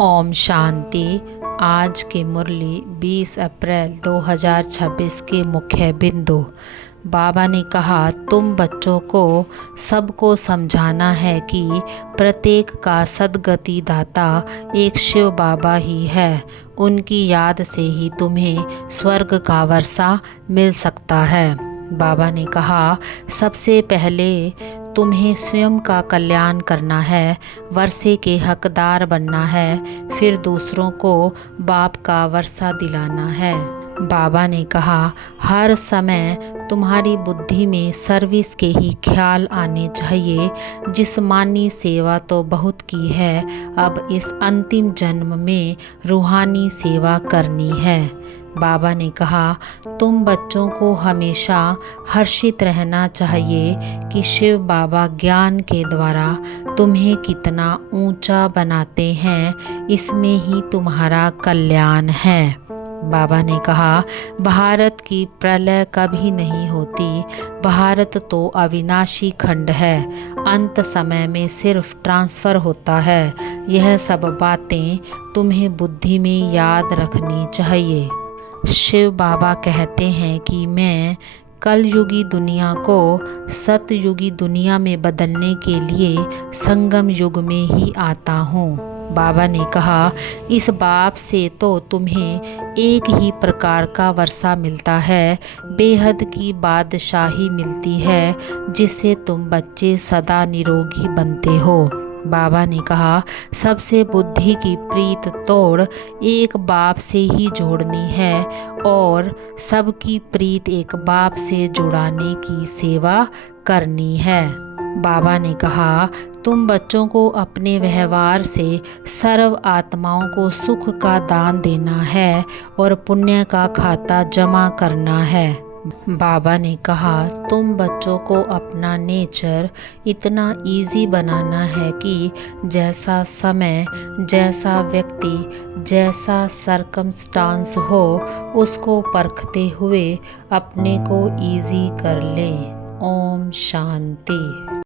ओम शांति। आज की मुरली 20 अप्रैल 2026 के मुख्य बिंदु। बाबा ने कहा, तुम बच्चों को सबको समझाना है कि प्रत्येक का सद्गति दाता एक शिव बाबा ही है। उनकी याद से ही तुम्हें स्वर्ग का वर्षा मिल सकता है। बाबा ने कहा, सबसे पहले तुम्हें स्वयं का कल्याण करना है, वर्षे के हकदार बनना है, फिर दूसरों को बाप का वर्षा दिलाना है। बाबा ने कहा, हर समय तुम्हारी बुद्धि में सर्विस के ही ख्याल आने चाहिए। जिस्मानी सेवा तो बहुत की है, अब इस अंतिम जन्म में रूहानी सेवा करनी है। बाबा ने कहा, तुम बच्चों को हमेशा हर्षित रहना चाहिए कि शिव बाबा ज्ञान के द्वारा तुम्हें कितना ऊंचा बनाते हैं, इसमें ही तुम्हारा कल्याण है। बाबा ने कहा, भारत की प्रलय कभी नहीं होती। भारत तो अविनाशी खंड है, अंत समय में सिर्फ ट्रांसफ़र होता है। यह सब बातें तुम्हें बुद्धि में याद रखनी चाहिए। शिव बाबा कहते हैं कि मैं कलयुगी दुनिया को सतयुगी दुनिया में बदलने के लिए संगम युग में ही आता हूँ। बाबा ने कहा, इस बाप से तो तुम्हें एक ही प्रकार का वर्षा मिलता है, बेहद की बादशाही मिलती है, जिससे तुम बच्चे सदा निरोगी बनते हो। बाबा ने कहा, सबसे बुद्धि की प्रीत तोड़ एक बाप से ही जोड़नी है और सबकी प्रीत एक बाप से जुड़ाने की सेवा करनी है। बाबा ने कहा, तुम बच्चों को अपने व्यवहार से सर्व आत्माओं को सुख का दान देना है और पुण्य का खाता जमा करना है। बाबा ने कहा, तुम बच्चों को अपना नेचर इतना इजी बनाना है कि जैसा समय, जैसा व्यक्ति, जैसा सरकमस्टांस हो, उसको परखते हुए अपने को इजी कर लें। ओम शांति।